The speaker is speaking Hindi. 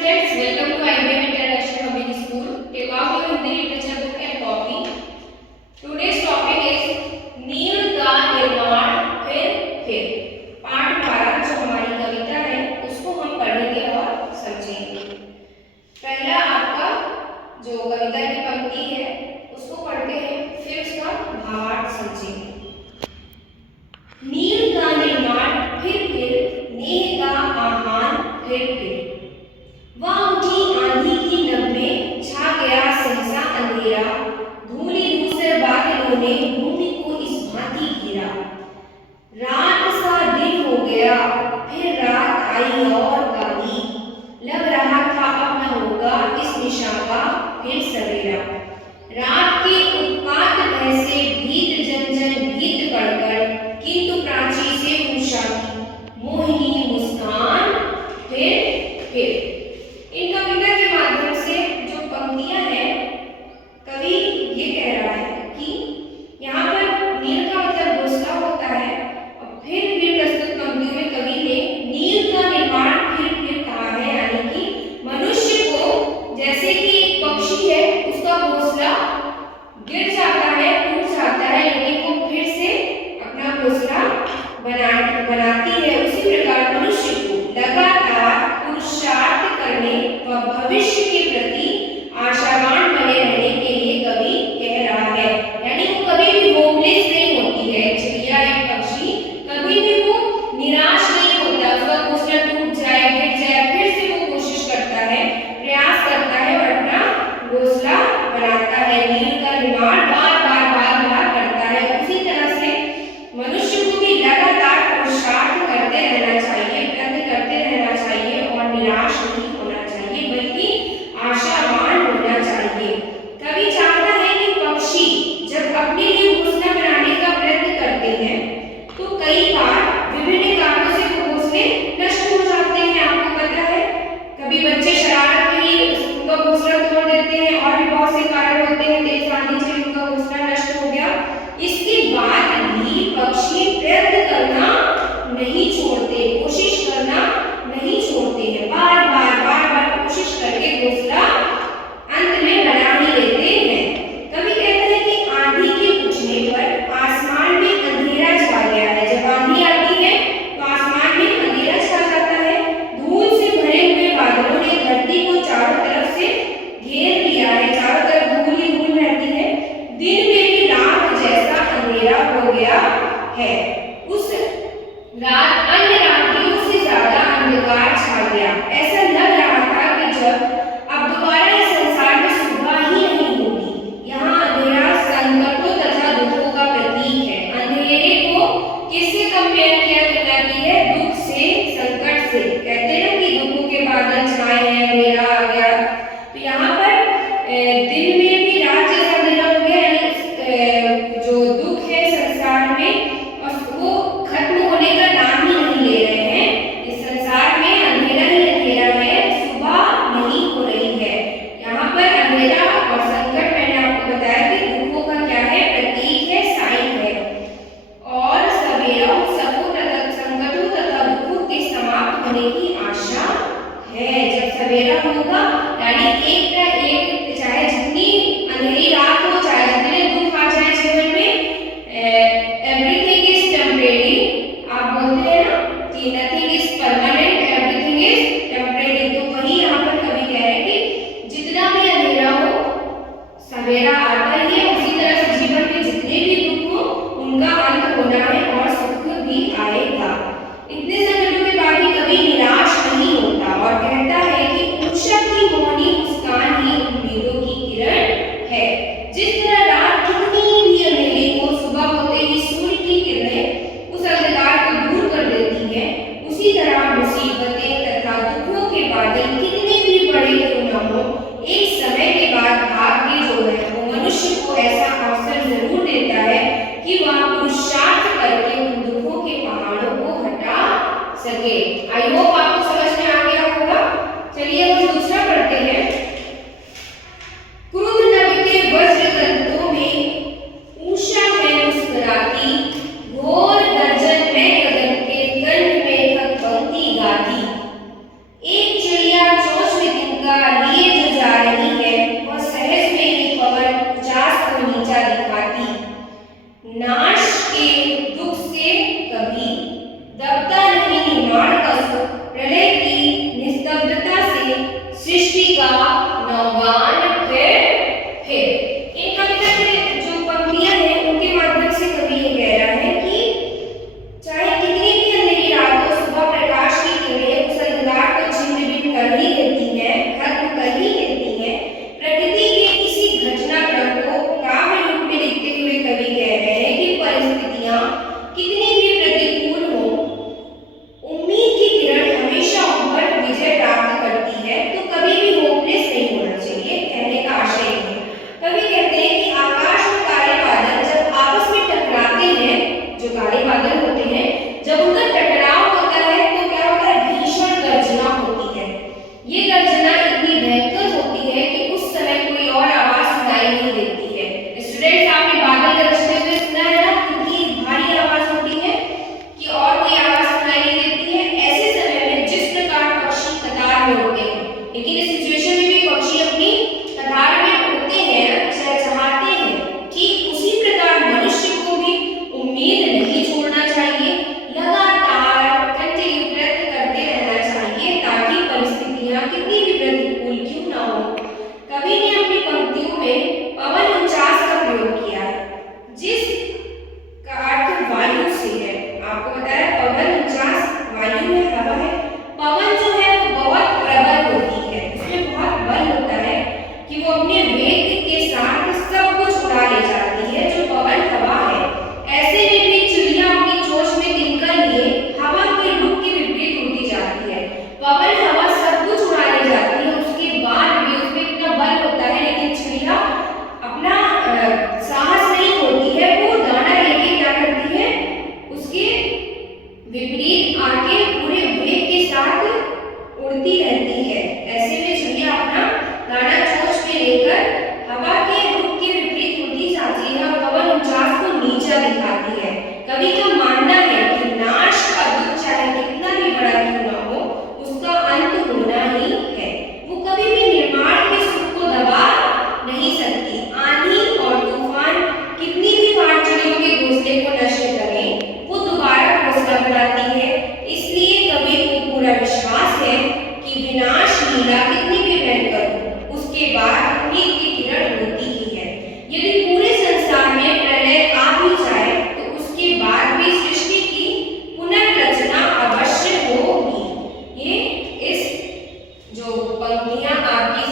students, welcome to IBM International Public School. Take off your Hindi literature book and copy. Today's topic is नींव का निर्माण फिर पाठ 12 जो हमारी कविता है उसको हम पढ़ेंगे और समझेंगे। पहला आपका जो कविता की पंक्ति है उसको पढ़ते हैं, फिर उसका भावार्थ समझेंगे। नींव का निर्माण फिर नेह का आह्वान फिर वह उठी आंधी की नभ में छा गया सहसा अंधेरा, धूली धूसर बादलों ने भूमि को इस भांति घेरा। रात सा दिन हो गया फिर रात आई और काली, लग रहा था अब न होगा इस निशा का फिर सवेरा। रात के उत्पात भय से भीत जन भीत कड़कड़, किंतु प्राची से उषा की मोहिनी मुस्कान फिर। इन कविता के माध्यम से जो पंक्तियां हैं, कवि ये कह रहा है कि यहाँ पर नील का मतलब घोंसला होता है और फिर प्रस्तुत पंक्तियों में कवि ने नील का निर्माण फिर कहा है, यानी कि मनुष्य को जैसे कि एक पक्षी है उसका घोंसला गिर जाता है, टूट जाता है, लेकिन वो फिर से अपना घोंसला बनाती है, उसी प्रकार मनुष्य को लगातार पुरुषार्थ करने व भविष्य के प्रति आशावान बने रहने के लिए कवि कह रहा है। यानी वो कभी भी होपलेस नहीं होती है चिड़िया, एक पक्षी कभी भी वो निराश नहीं होता, उसका घोंसला टूट जाए गिर जाए फिर से वो कोशिश करता है, प्रयास करता है और अपना घोंसला बनाता है, नींव का निर्माण बार बार करता है। उसी तरह से मनुष्य को भी लगातार पुरुषार्थ करते रहना चाहिए, प्रयत्न करते रहना चाहिए और निराश नहीं होना चाहिए, बल्कि आशावान होना चाहिए। कवि चाहता है कि पक्षी जब अपने लिए घोंसला बनाने का प्रयत्न करते हैं तो कई बार विभिन्न कारणों से वो घोंसले नष्ट हो जाते हैं। आपको पता है, कभी बच्चे शरारत में ही उनका घोंसला तोड़ देते हैं और भी बहुत से कारण होते हैं, तेज आंधी से उनका घोंसला नष्ट हो गया। इसके बाद भी पक्षी प्रयत्न करना नहीं छोड़ते, कोशिश करना नहीं छोड़ते हैं, बार बार कोशिश करके घोंसला अंत में बना ही लेते हैं। कवि कहते हैं कि आंधी के उठने पर आसमान में अंधेरा छा गया है। जब आंधी आती है तो आसमान में अंधेरा छा जाता है, धूल से भरे हुए बादलों ने धरती को चारों तरफ से घेर लिया है, चारों तरफ धूल ही धूल रहती है, दिन में भी रात जैसा अंधेरा हो गया है। उस रात अन्य रात्रियों से ज्यादा अंधकार छा गया। ऐसा लग रहा था कि जब अब दोबारा इस संसार में सुबह ही नहीं होगी। यहाँ अंधेरा संकटों तथा दुखों का प्रतीक है। अंधेरे को किससे कंपेयर किया की है? दुख से, संकट से। कहते हैं ना कि दुखों के बादल छाए हैं, अंधेरा आ गया। तो यहाँ पर दिन में भी रात जैसा अंधेरा हो गया, यानी जो दुख है संसार में वो खत्म होने का नाम ही नहीं ले रहे हैं। इस संसार में अंधेरा ही अंधेरा है, सुबह नहीं हो रही है। यहाँ पर अंधेरा और संकट मैंने आपको बताया कि दुखों का क्या है, प्रतीक है, साइन है। और सवेरा संकटों तथा दुखों के समाप्त होने की आशा है। जब सवेरा होगा यानी एक ना एक, चाहे जितनी अंधेरी रात हो, चाहे जितने दुख आ जाए जीवन में, एवरीथिंग इज टेम्परेरी। आप बोलते हैं ना कि nothing is permanent, everything is temporary. तो वही यहाँ पर कवि कह रहे हैं कि जितना भी अंधेरा हो सवेरा आता ही है। उसी तरह से जीवन में जितने भी दुख हो उनका अंत होना है और सुख भी आएगा। इतने संकटों के बाद भी कभी निराश नहीं होता और कहता है कि उषा की मोहनी मुस्कान ही वान फिर। इन कविता के जो पंक्तियां हैं उनके माध्यम से कवि ये कह रहा है कि चाहे कितनी भी अंधेरी रात हो, सुबह प्रकाश की किरणें उस अंधकार को छिन्न-भिन्न कर ही देती हैं, खत्म कर ही देती हैं। प्रकृति के इसी घटनाक्रम को काव्य रूप में लिखते हुए कवि कह रहे हैं कि परिस्थितियां कितनी भी प्रतिकूल हो, उम्मीद की किरण हमेशा उन पर विजय प्राप्त करती है। तो कभी भी होपलेस नहीं होना चाहिए, कहने का आशय है। कवि कहते हैं कि आकाश में काले बादल जब आपस में टकराते हैं, जो काले बादल होते हैं, जब उनका टकराव होता है तो क्या होता है, भीषण गर्जना होती है। ये गर्जना इतनी भयंकर होती है कि उस समय कोई और आवाज सुनाई नहीं देती है। स्टूडेंट्स, आपने बादल गरजते हुए सुना है ना, कितनी भारी आवाज होती है कि और कोई आवाज सुनाई नहीं देती है। ऐसे समय में जिस प्रकार पक्षी कतार में उड़ते हैं, लेकिन इस सिचुएशन में भी पक्षी अपनी कतार में उड़ते हैं, चहचहाते हैं, ठीक उसी प्रकार मनुष्य को भी उम्मीद नहीं छोड़ना चाहिए, लगातार कंटिन्यू प्रयत्न करते रहना चाहिए, ताकि परिस्थितियां कितनी भी प्रतिकूल क्यों ना हो। कवि ने अपनी पंक्तियों में पवन 49 का प्रयोग किया है, जिस का अर्थ वायु से है। आपको बताया पवन 49 वायु है, हवा है। पवन जो है वो बहुत प्रबल होती है, उसमें बहुत बल होता है कि वो अपने वेग के साथ सब कुछ उड़ा ले जाती है, जो पवन हवा है। ऐसे में भी चिड़िया अपनी चोंच में तिनका लिए हवा के रुख के विपरीत उड़ती जाती है। पवन हवा सब कुछ उड़ा ले जाती है, उसके बाद भी उसमें इतना बल होता है, लेकिन चिड़िया अपना साहस नहीं होती है, वो दाना लेके क्या करती है, उसके विपरीत आके पूरे वेग के साथ उड़ती रहती है। ऐसे में चिड़िया अपना दाना चोंच में लेकर हवा के रुख के विपरीत उड़ती जाती है और पवन 49 को नीचा दिखाती है। कवि का मानना है कि नाश का दुख चाहे कितना भी बड़ा क्यों ना हो, उसका अंत होना ही है। वो कभी भी निर्माण के सुख को दबा नहीं सकती। आंधी और तूफान कितनी भी बार चिड़ियों के घोंसले को नष्ट करें, वो दोबारा घोंसला बनाती है। इसलिए कवि को पूरा विश्वास है कि विनाश लीला कितनी भी भयंकर हो, उसके बाद उम्मीद की किरण होती ही है। यदि पूरे संसार में प्रलय आ भी जाए तो उसके बाद भी सृष्टि की पुनर्रचना अवश्य होगी। ये इस जो पंक्तियां आपकी